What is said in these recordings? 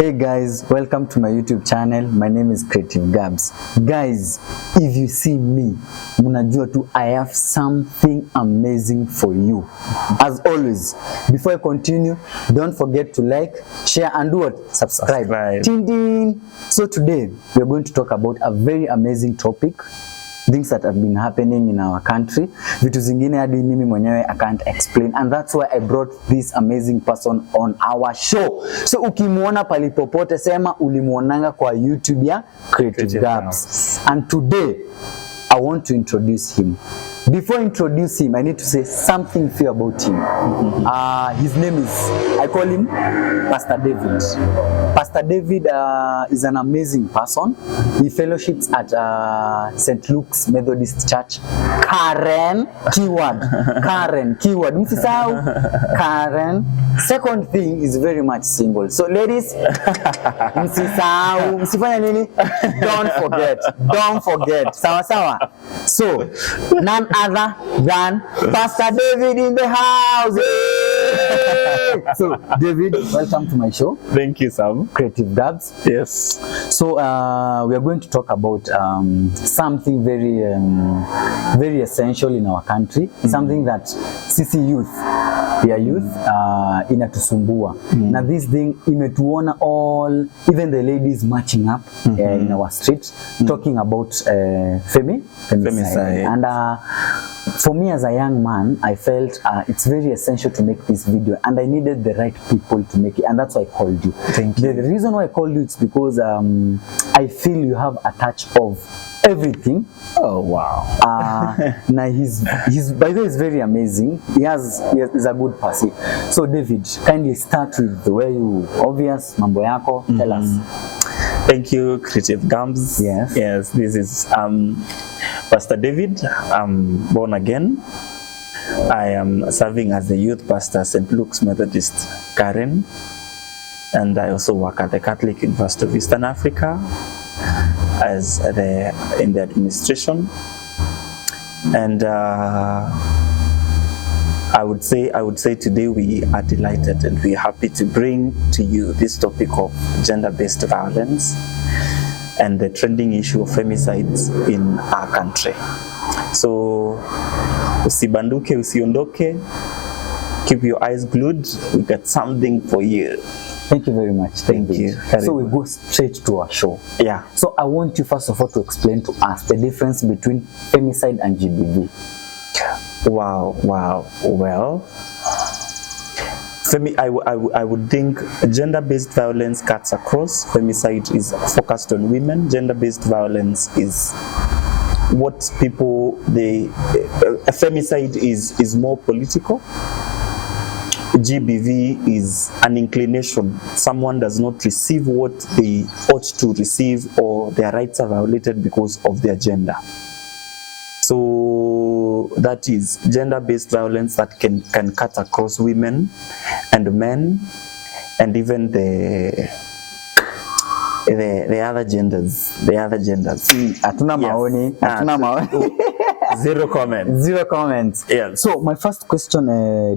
Hey guys, welcome to my YouTube channel. My name is Creative Gabs. Guys, if you see me, munajua tu I have something amazing for you. As always, before I continue, don't forget to like, share and do what? Subscribe. Ding ding. So today, we are going to talk about a very amazing topic. Things that have been happening in our country. Vitu zingine hadi mimi mwenyewe I can't explain, and that's why I brought this amazing person on our show. So ukimuona palipopote sema ulimuonanga kwa YouTube ya Creative Gabs. And today I want to introduce him. Before I introduce him, I need to say something few about him. His name is, I call him Pastor David. Pastor David is an amazing person. He fellowships at St. Luke's Methodist Church. Karen, keyword. Msisahau, Karen. Second thing is very much single. So ladies, msisahau, msifanya nini? Don't forget. Sawa sawa. So, none other than Pastor David in the house. So, David, welcome to my show. Thank you, Sam. Creative Gabs. Yes. So, we are going to talk about something very essential in our country. Something that sisi youth, we are youth, inatusumbua. Now, this thing, imetuona all, even the ladies marching up in our street, talking about femicide. And for me as a young man, I felt it's very essential to make this video, and I needed the right people to make it, and that's why I called you. Thank you. The reason why I called you is because I feel you have a touch of everything. Oh wow. Now he's by the way, he's very amazing. He's a good person. So David, kindly start with where you obvious mambo yako. Tell us. Thank you, Creative Gabs. Yes. This is Pastor David. I'm born again. I am serving as the youth pastor at St. Luke's Methodist, Karen, and I also work at the Catholic University of Eastern Africa as in the administration. And I would say today we are delighted and we are happy to bring to you this topic of gender-based violence and the trending issue of femicides in our country. So, usibanduke, usiondoke, keep your eyes glued. We got something for you. Thank you very much. Thank you. So we go straight to our show. Yeah. So I want you first of all to explain to us the difference between femicide and GBV. Wow. Well, I would think gender-based violence cuts across. Femicide is focused on women. Gender-based violence is what people femicide is more political. GBV is an inclination. Someone does not receive what they ought to receive, or their rights are violated because of their gender. So that is gender-based violence that can cut across women and men, and even the other genders. Hatuna maoni. Zero comments. Yeah. So my first question,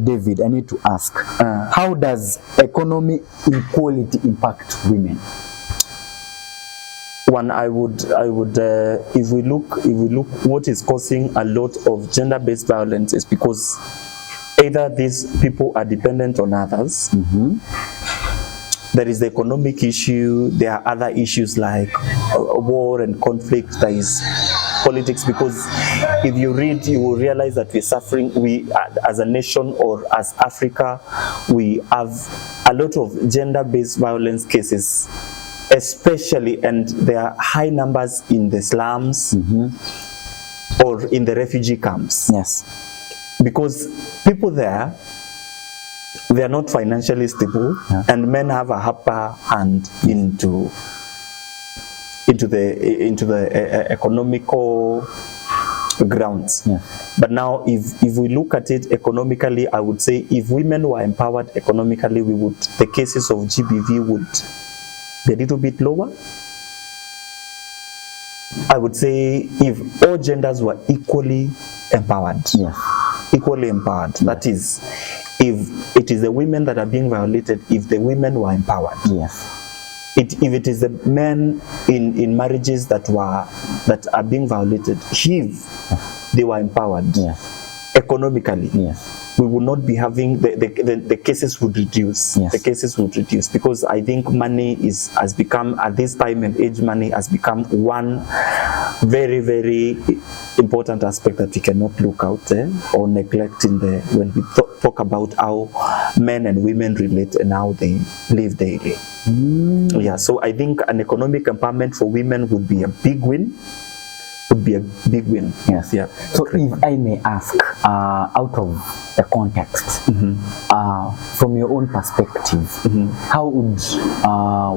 David, I need to ask: how does economic equality impact women? One, I would, if we look, what is causing a lot of gender-based violence is because either these people are dependent on others. There is the economic issue. There are other issues like war and conflict. There is politics, because if you read, you will realize that we're suffering. We, as a nation or as Africa, we have a lot of gender-based violence cases, especially, and there are high numbers in the slums or in the refugee camps. Yes. Because people there, they are not financially stable, and men have a upper hand into the economical grounds. But now, if we look at it economically, I would say if women were empowered economically, the cases of GBV would be a little bit lower. I would say if all genders were equally empowered. That is, if it is the women that are being violated, if the women were empowered. if it is the men in marriages that are being violated, if they were empowered economically, we would not be having the cases would reduce. The cases would reduce, because I think money has become, at this time and age, money has become one very, very important aspect that we cannot look out or neglect when we talk about how men and women relate and how they live daily. Yeah, so I think an economic empowerment for women would be a big win. Yes. Yeah. So if I may ask, out of the context, from your own perspective, how would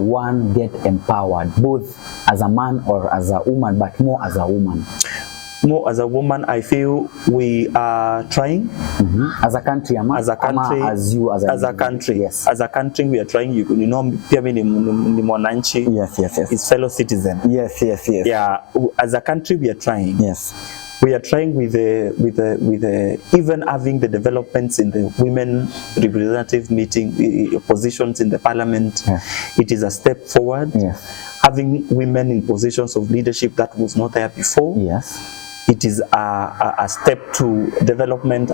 one get empowered, both as a man or as a woman, but more as a woman? More as a woman, I feel we are trying. As a country, as a country, as a country, yes. As a country, we are trying. You know, pia mimi ni mwananchi. Yes. His fellow citizen. Yes. Yeah, as a country, we are trying. Yes. We are trying with even having the developments in the women representative meeting positions in the parliament. It is a step forward. Having women in positions of leadership that was not there before. It is a step to development.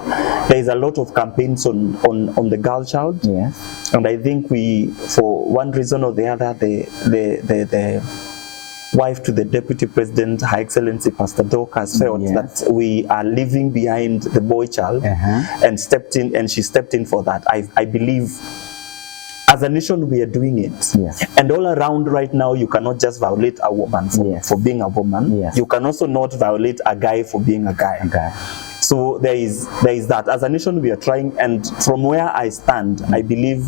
There is a lot of campaigns on the girl child, and I think we, for one reason or the other, the wife to the Deputy President, Her Excellency Pastor Doc, has felt that we are leaving behind the boy child, and she stepped in for that. I believe, as a nation, we are doing it. And all around right now, you cannot just violate a woman for being a woman. You can also not violate a guy for being a guy. So there is that. As a nation, we are trying, and from where I stand, I believe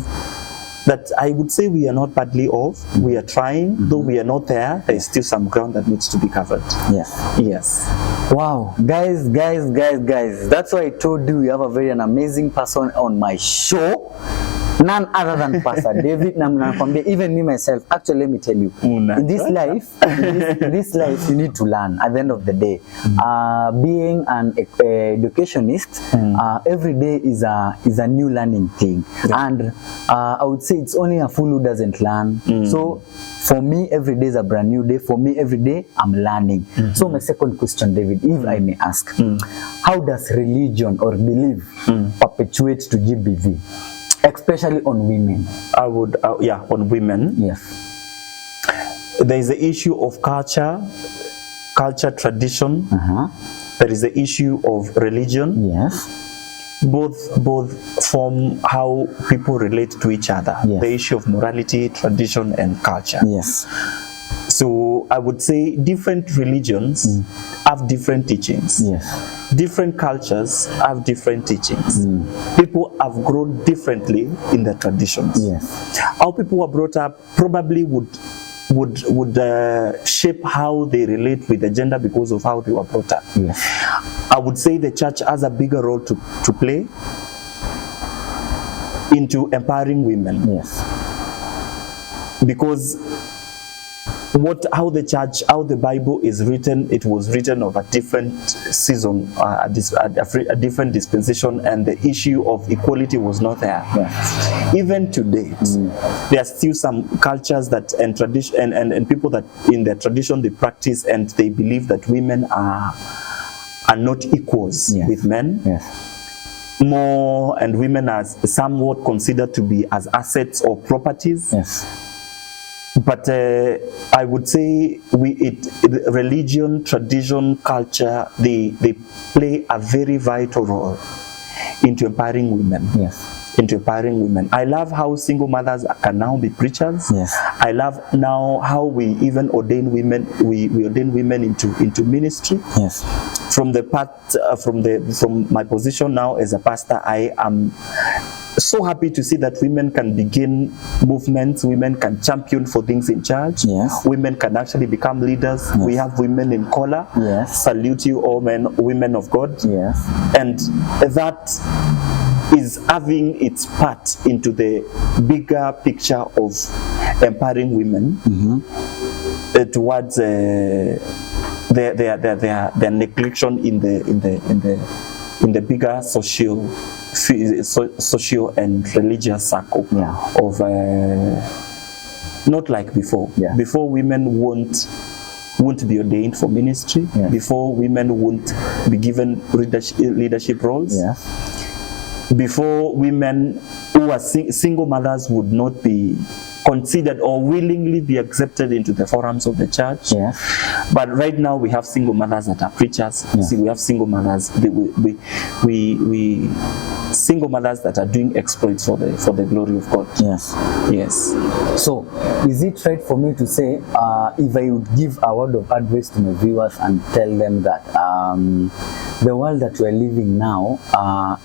that I would say we are not badly off. We are trying, though we are not there. There is still some ground that needs to be covered. Yes. Wow, guys. That's why I told you we have a very amazing person on my show. None other than Pastor David. Even me myself, actually, let me tell you, in this life, you need to learn. At the end of the day, being an educationist, every day is a new learning thing, and I would say it's only a fool who doesn't learn. So for me, every day is a brand new day. For me, every day I'm learning. So my second question, David, if I may ask, how does religion or belief perpetuate to GBV? Especially on women. I would, on women. There is the issue of culture, tradition. There is the issue of religion. Both form how people relate to each other. The issue of morality, tradition, and culture. So I would say different religions have different teachings. Different cultures have different teachings. People have grown differently in their traditions. How people were brought up probably would shape how they relate with the gender because of how they were brought up. I would say the church has a bigger role to play into empowering women. Because how the Bible is written, it was written of a different season, a different dispensation, and the issue of equality was not there. Even today, there are still some cultures that and tradition and people that in their tradition they practice and they believe that women are not equals with men. More, and women are somewhat considered to be as assets or properties. But I would say religion, tradition, culture, they play a very vital role into empowering women. Into empowering women. I love how single mothers can now be preachers. I love now how we even ordain women. We ordain women into ministry. From the part from my position now as a pastor, I am so happy to see that women can begin movements, women can champion for things in church, women can actually become leaders. We have women in color. Salute you all women of God. And that is having its part into the bigger picture of empowering women towards their neglection in the bigger social and religious circle not like before. Yeah. Before, women won't be ordained for ministry. Yeah. Before, women won't be given leadership roles. Yeah. Before, women who are single mothers would not be considered or willingly be accepted into the forums of the church. Yeah. But right now we have single mothers that are preachers. Yeah. See, we have single mothers. We single mothers that are doing exploits for the glory of God. Yes. Yes. So, is it right for me to say, if I would give a word of advice to my viewers and tell them that the world that we're living now,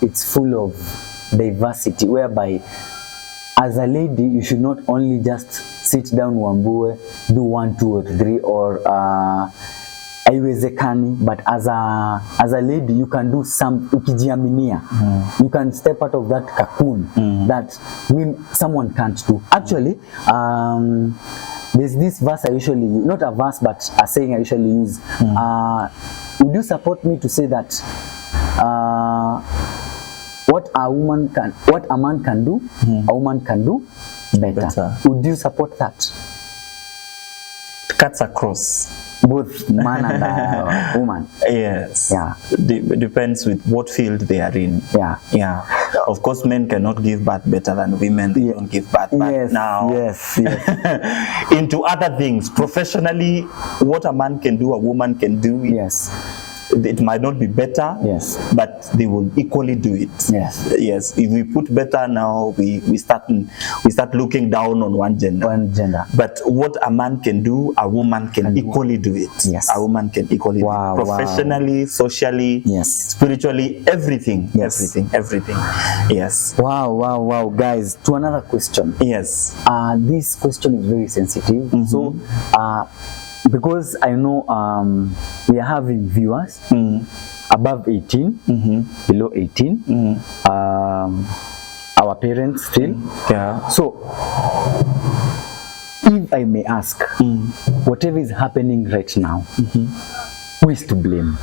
it's full of diversity, whereby as a lady, you should not only just sit down wambue, do 1, 2, or 3, or haiwezekani, but as a lady, you can do some ukijiaminia. You can step out of that cocoon that someone can't do. Actually, there's this verse I usually use, not a verse, but a saying I usually use. Would you support me to say that what a man can do, a woman can do better? Would you support that? Cuts across both man and woman. Yes. Yeah. Depends with what field they are in. Yeah. Yeah. Of course, men cannot give birth better than women. They don't give birth. But Yes. now, Yes. into other things, professionally, what a man can do, a woman can do. Yes. It might not be better, Yes, but they will equally do it. Yes. Yes. If we put better now, we start looking down on one gender. One gender. But what a man can do, a woman can equally do it. Yes. A woman can equally Wow, do it. Professionally, socially, Yes. spiritually, everything. Yes. Everything. Yes. Wow, guys. To another question. Yes. This question is very sensitive. So, because I know we are having viewers above 18, below 18, our parents still. Yeah. So, if I may ask, whatever is happening right now, who is to blame?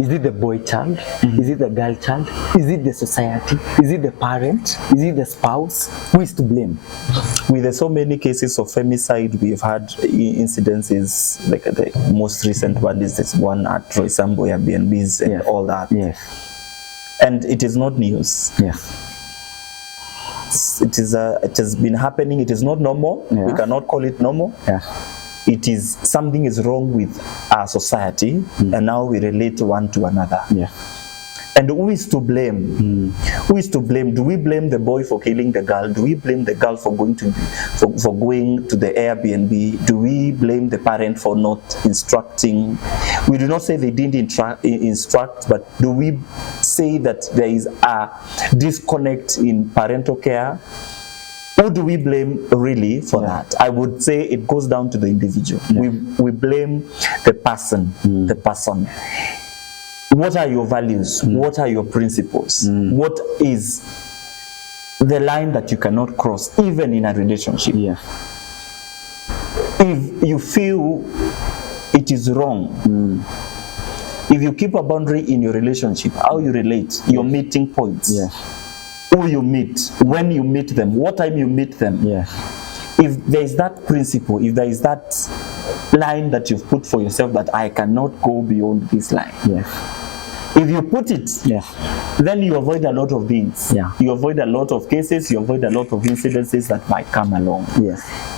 Is it the boy child? Is it the girl child? Is it the society? Is it the parent? Is it the spouse? Who is to blame? With so many cases of femicide, we've had incidences, like the most recent one is this one at Troy Sambo Airbnbs and all that. Yes. And it is not news. Yes. It has been happening. It is not normal. Yeah. We cannot call it normal. Yes. It is something is wrong with our society, and now we relate one to another. Yeah. And who is to blame? Who is to blame? Do we blame the boy for killing the girl? Do we blame the girl for going to the Airbnb? Do we blame the parent for not instructing? We do not say they didn't instruct, but do we say that there is a disconnect in parental care? Who do we blame really for that? I would say it goes down to the individual. We blame the person, the person. What are your values? What are your principles? What is the line that you cannot cross, even in a relationship? Yeah. If you feel it is wrong, if you keep a boundary in your relationship, how you relate, your meeting points, who you meet, when you meet them, what time you meet them. If there is that principle, if there is that line that you've put for yourself that I cannot go beyond this line. If you put it, then you avoid a lot of things. You avoid a lot of cases, you avoid a lot of incidences that might come along.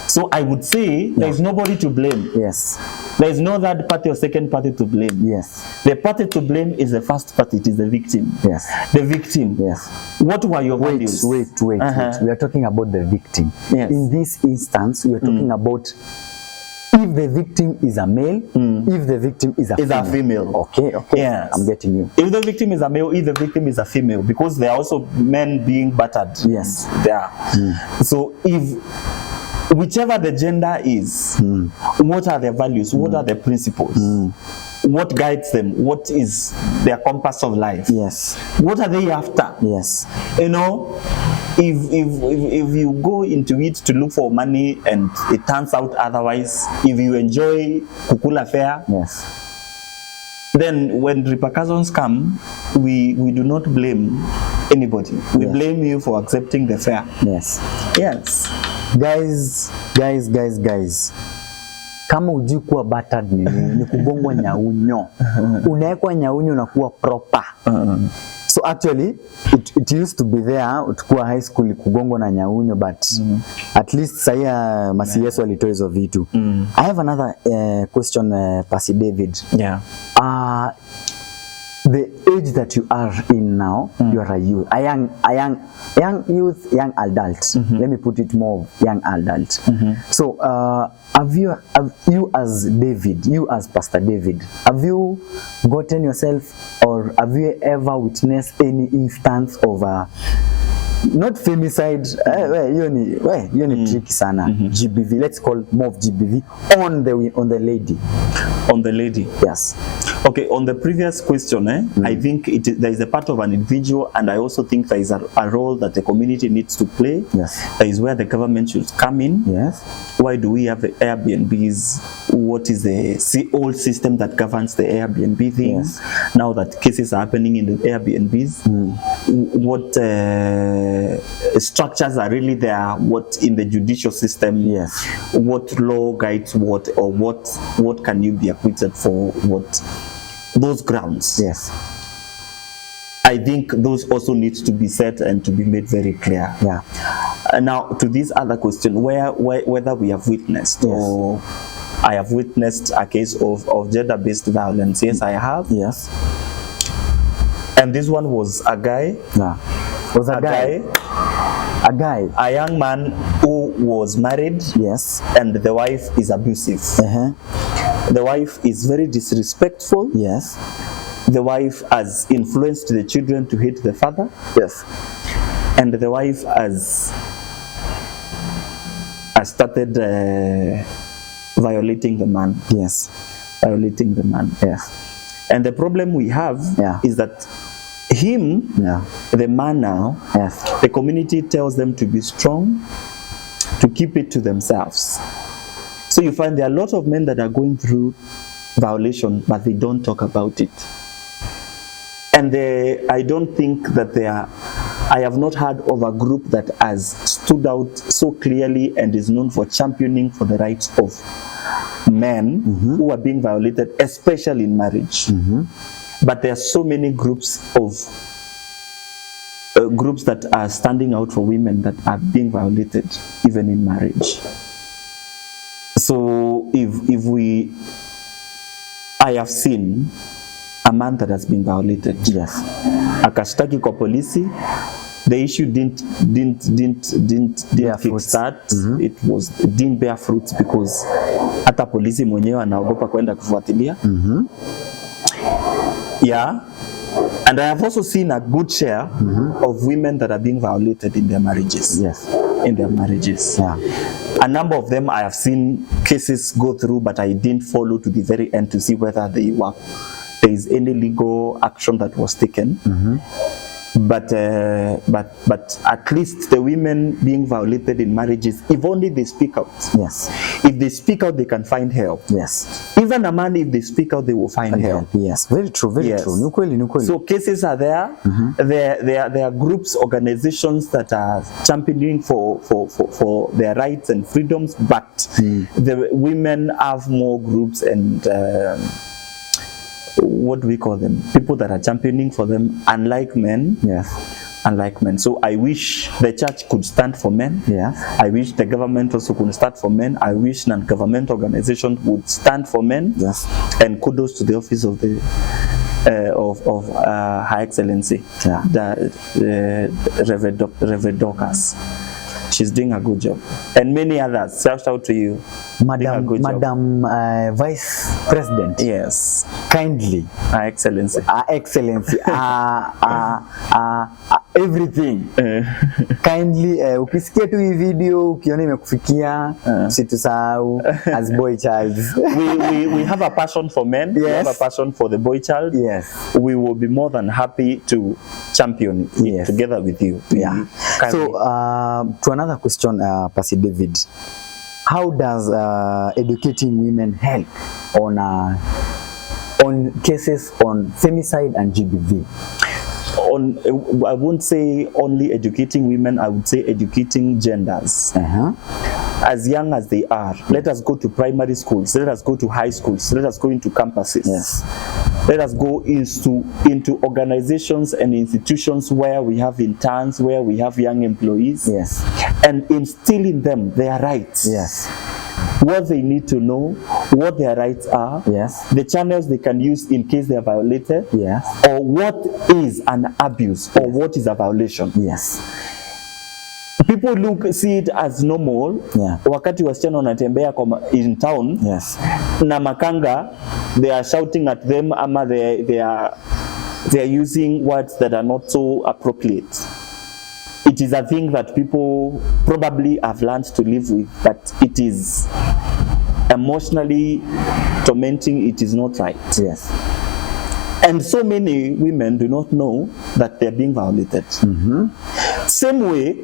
So I would say there is nobody to blame. There is no third party or second party to blame. The party to blame is the first party, it is the victim. The victim. What were your values? Wait. We are talking about the victim. In this instance, we are talking about if the victim is a male, if the victim is a female. Okay. I'm getting you. If the victim is a male, if the victim is a female, because there are also men being battered. There. So if whichever the gender is, what are their values? What are their principles? What guides them? What is their compass of life? What are they after? You know, if you go into it to look for money and it turns out otherwise, if you enjoy kukula fare, then when repercussions come, we do not blame anybody. We blame you for accepting the fare. Guys. Kama ujui kuwa battered ni kugongwa nyaunyo. Unawekwa nyaunyo na kuwa proper. So actually it used to be there tukua high school kugongwa na nyaunyo, but at least saya masi Yesu alitoa hizo vitu. I have another question, Pastor David. Yeah. The age that you are in now, you are a youth, a young youth, young adult. Let me put it more young adult. So have you as David, you as Pastor David, have you gotten yourself, or have you ever witnessed any instance of not femicide, hiyo ni tricky sana. GBV, let's call more of GBV on the lady. On the lady. Yes. Okay, on the previous question, I think there is a part of an individual, and I also think there is a role that the community needs to play. Yes. That is where the government should come in. Yes. Why do we have the Airbnbs? What is the old system that governs the Airbnb thing? Yes. Now that cases are happening in the Airbnbs, what structures are really there? What in the judicial system? Yes. What law guides what, or what can you be acquitted for? What those grounds? Yes. I think those also need to be set and to be made very clear. Yeah. Now to this other question, whether we have witnessed, or I have witnessed a case of gender-based violence. Yes, I have. Yes. And this one was a guy. Yeah. Was a guy. A guy. A young man who was married. Yes. And the wife is abusive. The wife is very disrespectful. Yes. The wife has influenced the children to hate the father. Yes. And the wife has started violating the man. Yes. Violating the man. Yes. And the problem we have is that him, the man now, the community tells them to be strong, to keep it to themselves. So you find there are a lot of men that are going through violation, but they don't talk about it. And I don't think that I have not heard of a group that has stood out so clearly and is known for championing for the rights of men who are being violated, especially in marriage. But there are so many groups that are standing out for women that are being violated even in marriage. So I have seen a man that has been violated. Yes. Akashtaki kwa polisi. The issue didn't kickstart. It didn't bear fruit because hata polisi mwenyewe anaogopa kwenda kufuatilia. Yeah. And I have also seen a good share of women that are being violated in their marriages. Yes. In their marriages. Yeah. A number of them I have seen cases go through, but I didn't follow to the very end to see whether there is any legal action that was taken. But at least the women being violated in marriages, if only they speak out. Yes. If they speak out, they can find help. Yes. Even a man, if they speak out, they will find help. Yes. Very true. Very true. Nukweli. So cases are there. There are groups, organizations that are championing for their rights and freedoms, but the women have more groups and what do we call them? People that are championing for them, unlike men. Yes. Unlike men. So I wish the church could stand for men. Yes. I wish the government also could stand for men. I wish non-government organizations would stand for men. Yes. And kudos to the office of the Her Excellency, Reverend Dorcas. She's doing a good job. And many others. Shout out to you. Madam Vice President. Yes. Kindly. Her Excellency. Her Excellency. Everything. Kindly, ukisikia tu hii video, ukiona imekufikia, situsahau as boy child. We have a passion for men. Yes. We have a passion for the boy child. Yes. We will be more than happy to champion it together with you. Yeah. So, to another question, Pastor David. How does educating women help on cases on femicide and GBV? I won't say only educating women, I would say educating genders. As young as they are, let us go to primary schools, let us go to high schools, let us go into campuses. Yes. Let us go into organizations and institutions where we have interns, where we have young employees. Yes. And instill in them their rights. Yes. What they need to know, what their rights are, Yes. the channels they can use in case they are violated, Yes. or what is an abuse, or what is a violation. Yes. People see it as normal. Yeah. Wakati wasichana wanatembea in town, Yes. na makanga, they are shouting at them, ama they are using words that are not so appropriate. It is a thing that people probably have learned to live with, but it is emotionally tormenting. It is not right. Yes. And so many women do not know that they are being violated. Same way,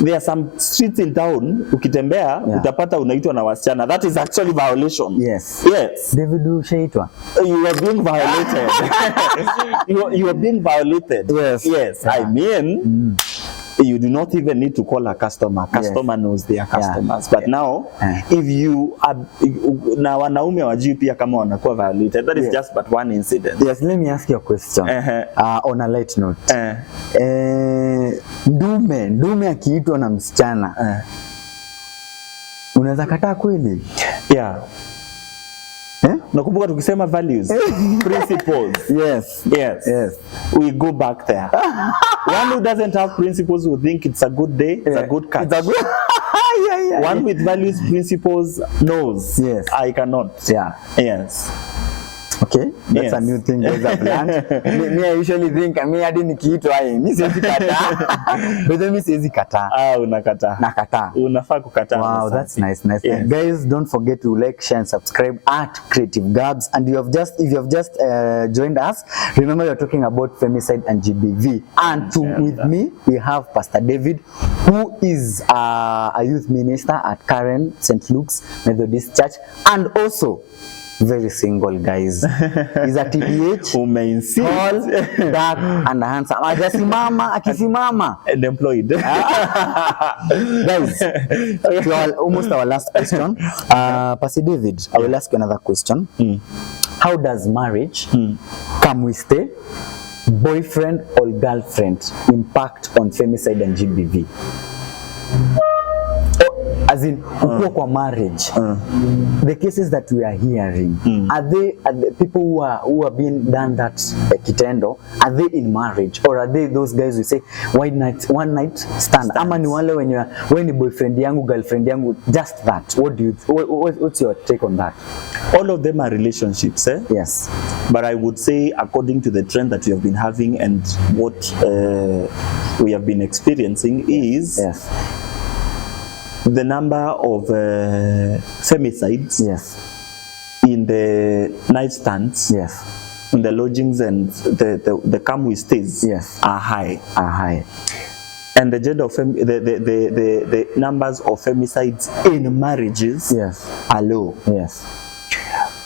there are some streets in town, ukitembea, utapata unaitwa na wasichana. That is actually violation. Yes. Yes. David ushaitwa. You are being violated. you are being violated. Yes. Yes. I mean, you do not even need to call a customer. Customer knows their customers. But now, if you are, na wanaume wajui pia kama wanakuwa violated, that is just but one incident. Yes, let me ask you a question. On a light note. Ndume akiitwa na msichana. Unaweza kataa kweli? Yeah. Nakumbuka tukisema values, principles. Yes. Yes. Yes. We go back there. One who doesn't have principles will think it's a good day, it's a good catch. It's a good One with values, principles knows. Yes. I cannot. Yeah. Yes. Okay, that's a new thing guys have learned. me I usually think, hadi nikiitwa mimi siwezi kataa. But mimi siwezi kataa. Unakataa. Nakataa. Unafaa kukataa. Wow, that's nice. Yes. Guys, don't forget to like, share and subscribe at Creative Gabs. And if you have just joined us, remember you're talking about femicide and GBV. And with me, we have Pastor David, who is a youth minister at Karen St. Luke's Methodist Church, and also very single, guys. He's a TDH, tall, dark, and handsome. Akisimama. And employed. Guys, almost our last question. Pastor David, I will ask you another question. How does marriage, come we stay, boyfriend or girlfriend, impact on femicide and GBV? As in, kwa marriage, the cases that we are hearing, are they people who are being done that kitendo, are they in marriage, or are they those guys who say one night stand? Ama ni wale when ni boyfriend yangu, girlfriend yangu, just that? What's your take on that? All of them are relationships, eh? Yes. But I would say, according to the trend that we have been having and what we have been experiencing is the number of femicides in the nightstands, in the lodgings and the camp stays are high. And the gender of the numbers of femicides in marriages are low.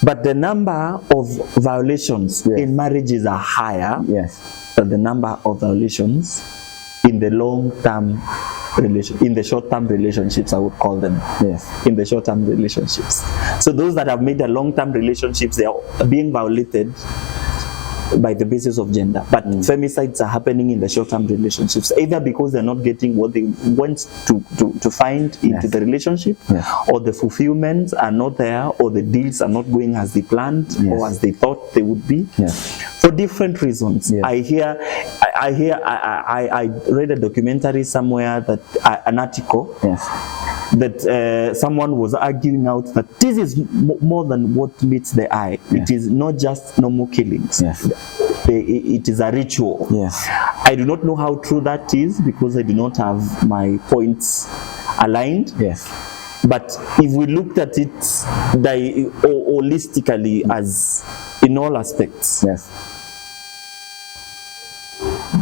But the number of violations in marriages are higher than the number of violations in the long-term in the short-term relationships, I would call them. In the short-term relationships. So those that have made a long-term relationships, they are being violated by the basis of gender. But femicides are happening in the short-term relationships, either because they're not getting what they want to find into the relationship, or the fulfillments are not there, or the deals are not going as they planned or as they thought they would be. For different reasons. I read a documentary somewhere, that an article that someone was arguing out that this is more than what meets the eye. It is not just normal killings. It is a ritual. I do not know how true that is, because I do not have my points aligned. But if we looked at it holistically, as in all aspects,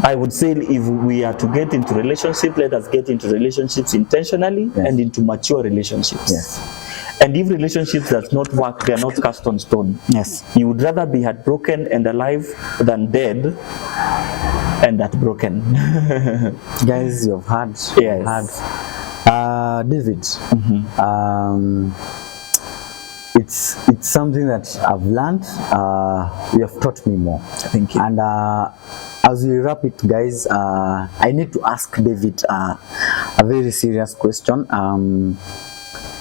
I would say, if we are to get into relationships, let us get into relationships intentionally and into mature relationships. And if relationships does not work, they are not cast on stone. You would rather be heartbroken and alive than dead and that broken. Guys, you've heard. Yes. David, it's something that I've learned. You have taught me more. Thank you. And as we wrap it, guys, I need to ask David a very serious question.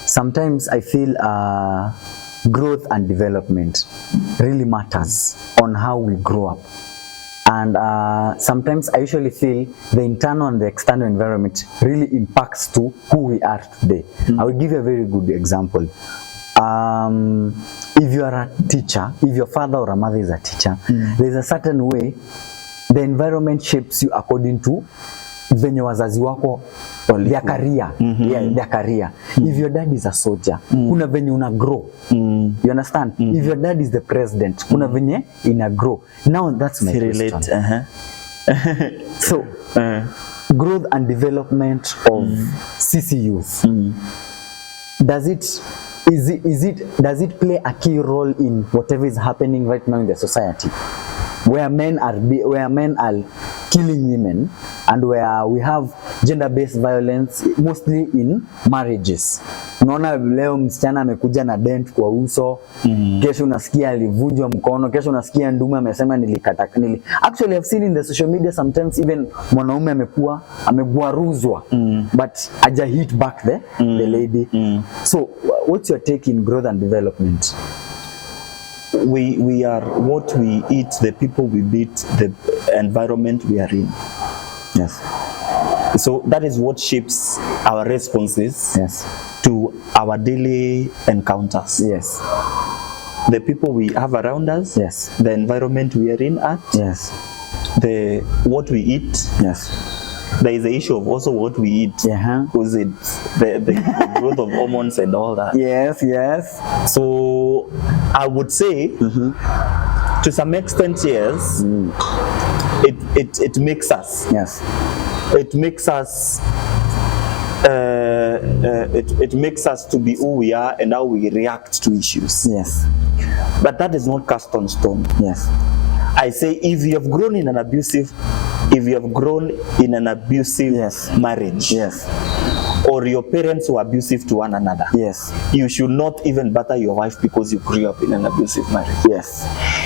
Sometimes I feel growth and development really matters on how we grow up. And sometimes I usually feel the internal and the external environment really impacts to who we are today. I will give you a very good example. If you are a teacher, if your father or a mother is a teacher, there's a certain way the environment shapes you according to venye wazazi wako, their career. Their career. If your dad is a soldier, kuna venye una grow. You understand? If your dad is the president, kuna venye ina grow. Now that's my question. So, growth and development of CC youth. Does it play a key role in whatever is happening right now in the society, where men are killing women, and where we have gender-based violence mostly in marriages? Unaona leo msichana amekuja na dent kwa uso, kesho unasikia alivunjwa mkono, kesho unasikia ndume amesema Actually, I've seen in the social media sometimes even mwanaume amegwaruzwa, but aja hit back the lady. So what's your take in growth and development? We are what we eat, the people we beat, the environment we are in. Yes. So that is what shapes our responses. Yes. To our daily encounters. Yes. The people we have around us. Yes. The environment we are in at. Yes. What we eat. Yes. There is the issue of also what we eat. Because it's the growth of hormones and all that. Yes, yes. So I would say, to some extent, yes, it makes us. Yes. It makes us. It makes us to be who we are and how we react to issues. Yes. But that is not cast on stone. Yes. I say if you have grown in an abusive yes. marriage, yes, or your parents were abusive to one another, yes, you should not even batter your wife because you grew up in an abusive marriage. Yes.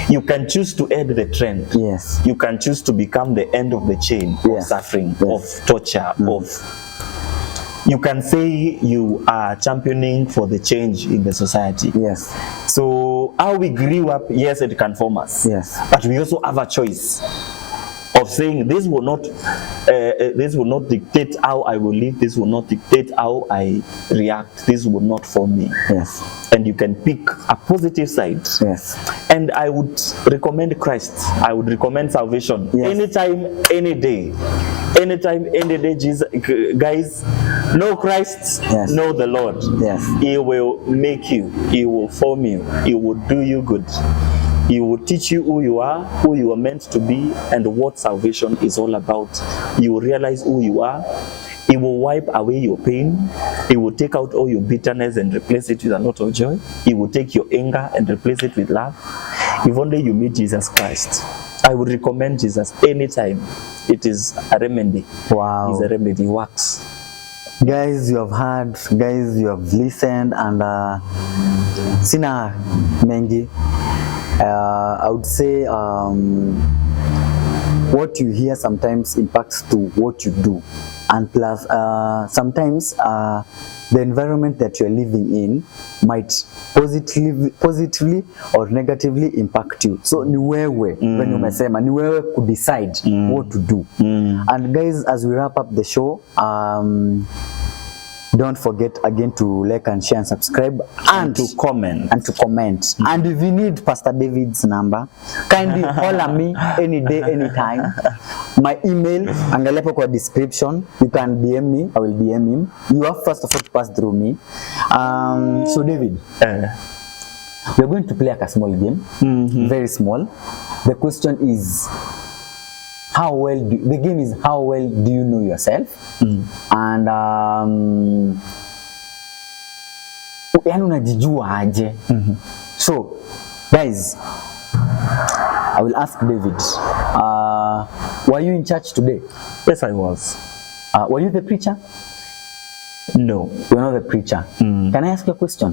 You can choose to end the trend. Yes. You can choose to become the end of the chain of suffering, of torture, of... You can say you are championing for the change in the society. Yes. So how we grew up, yes, it can form us. Yes. But we also have a choice of saying this will not dictate how I will live. This will not dictate how I react. This will not form me. Yes. And you can pick a positive side. Yes. And I would recommend Christ. I would recommend salvation. Yes. Anytime, any day. Anytime, any day, Jesus. Guys, know Christ, yes. know the Lord. Yes. He will make you. He will form you. He will do you good. He will teach you who you are meant to be, and what salvation is all about. You will realize who you are. He will wipe away your pain. He will take out all your bitterness and replace it with a lot of joy. He will take your anger and replace it with love. If only you meet Jesus Christ. I would recommend Jesus anytime. It is a remedy. Wow. It's a remedy. It works. Guys, you have heard, guys, you have listened, and sina mengi. I would say what you hear sometimes impacts to what you do, and plus sometimes the environment that you're living in might positively or negatively impact you. So ni wewe when umesema ni wewe could decide what to do. And guys, as we wrap up the show, don't forget again to like and share and subscribe and to comment. And if you need Pastor David's number, kindly call me any day, anytime. My email, angalepo kwa description. You can DM me, I will DM him. You have first of all to pass through me. So David, we're going to play a small game, very small. The question is, how well do you know yourself? And yani unajijua aje? So guys, I will ask David, Were you in church today? Yes, I was. Were you the preacher? No. You're not the preacher. Can I ask you a question?